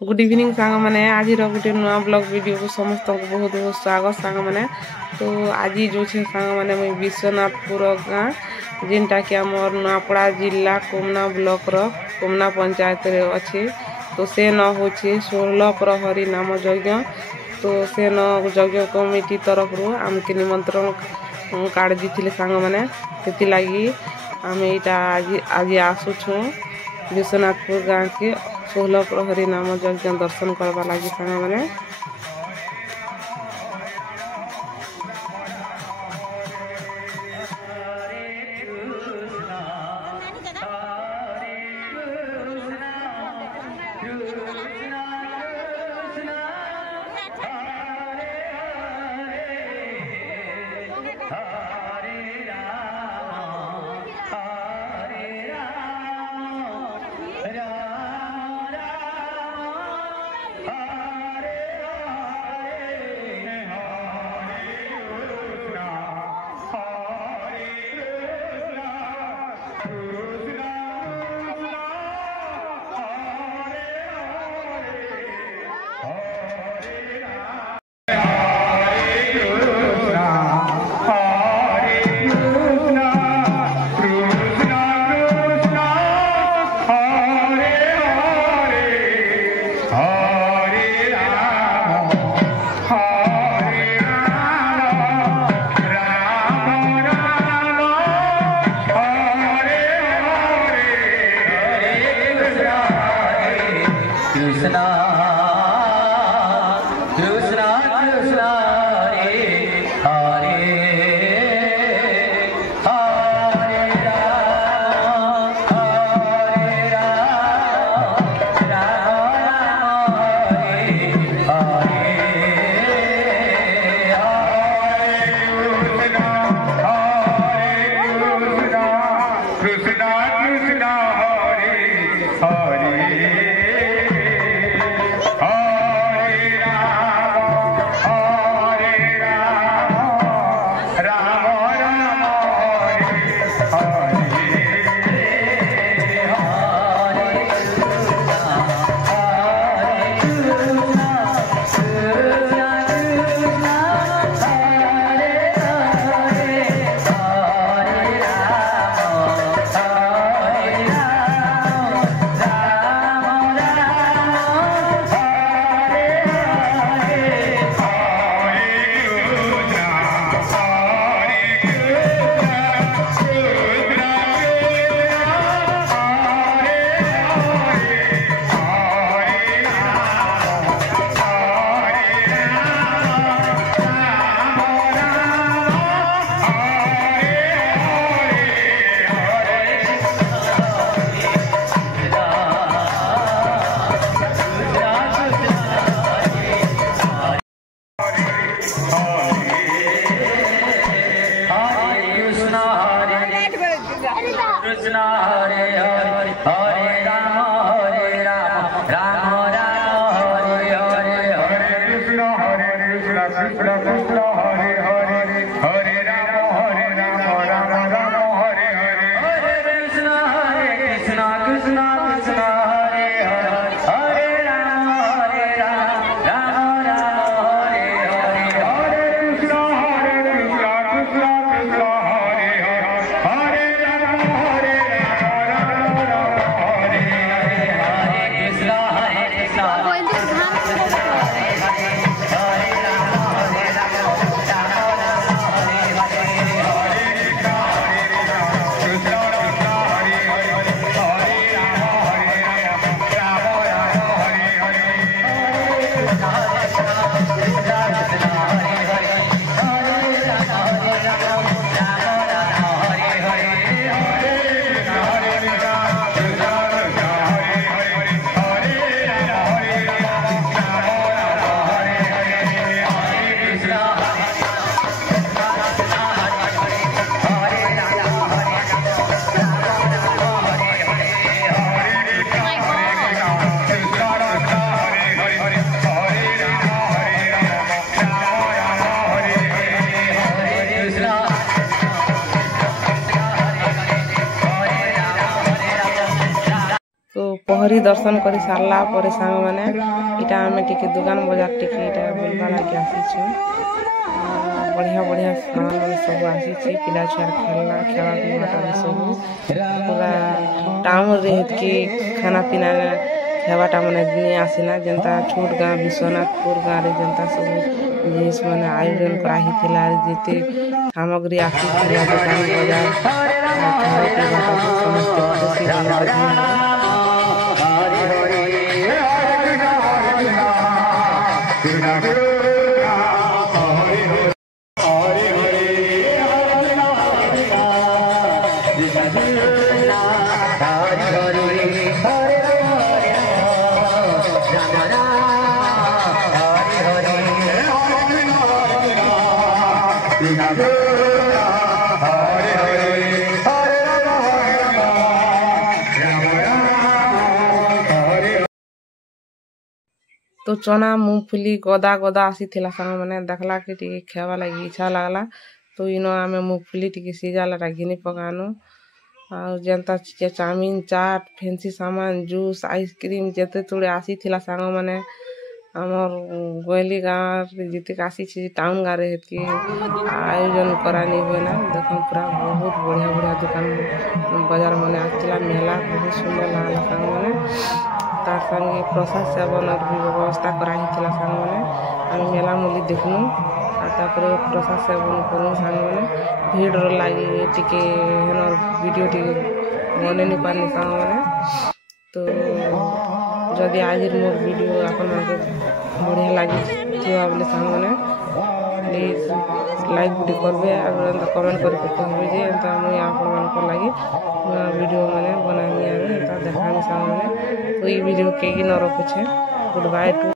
Good evening सांग मैंने आज गोटे नुआ ब्लॉग वीडियो को समस्त को बहुत बहुत स्वागत सांग मैंने तो आज जो सांग मैंने मुझे विश्वनाथपुर गाँ जिनटा कि आमर नुआपड़ा जिला कोमना ब्लॉक कोमना पंचायत रे अच्छे तो से न हो 16 प्रहरी नाम यज्ञ तो से न यज्ञ कमिटी तरफ रू आमके निमंत्रण कार्ड दी सांग मैंने से लगी आम यहाँ आज आसुछु विश्वनाथपुर गाँ के 16 प्रहरी नाम यज्ञ दर्शन करवा लगी सांग मैंने परिदर्शन कर सारा पर सांग मैंने इटा आम टे दुकान बजार टे बुलवा लगे आसीचु बढ़िया बढ़िया सामान मैंने सब आसी पिला छुआ खेलना खेला पीवाटा सब पूरा टाउन रे खाना पीना खावाटा मैंने नहीं आसला जनता छोट गाँ विश्वनाथपुर गाँव रे जनता सब जिनिस मैंने आयोजन कराही जिते सामग्री आसी दुकान बजार खावा पीवाटा समस्त खुशी तो चना मूंगफली गदा गदा आसी सांग मैंने देखला कि खावा लगी इच्छा लगला तो इनो आम मूंगफली टी सीझाला घिनी पकानु और जनता चाउमीन चाट फैंसी सामान जूस आइसक्रीम जिते तुड़े आसी सांग मैंने आमर गोयली गाँव जिते आसी टाउन गाँव रे आयोजन करानी हुए ना देख पूरा बहुत बढ़िया बढ़िया दुकान बाजार मैंने आसला मेला बहुत सुंदर लगला सांग मैंने तार संगे प्रसाद सेवन और भी व्यवस्था कराही सांग मैंने आम मेला मुली देखनु तापर प्रसाद सेवन करूँ सांग मैंने भीड़ लगी टिके वीडियो टी बने नहीं पारनी सांग मैंने तो जदि आज मोर वीडियो आपन बढ़िया लगी बोले सांग मैंने प्लीज लाइक भी करबे और कमेंट करके कहबे जे एंता मुई आपन लगी वीडियो मैंने बनानी आवे देखा सांग मैंने तो ये वीडियो के न रखुछे गुड बाय टू।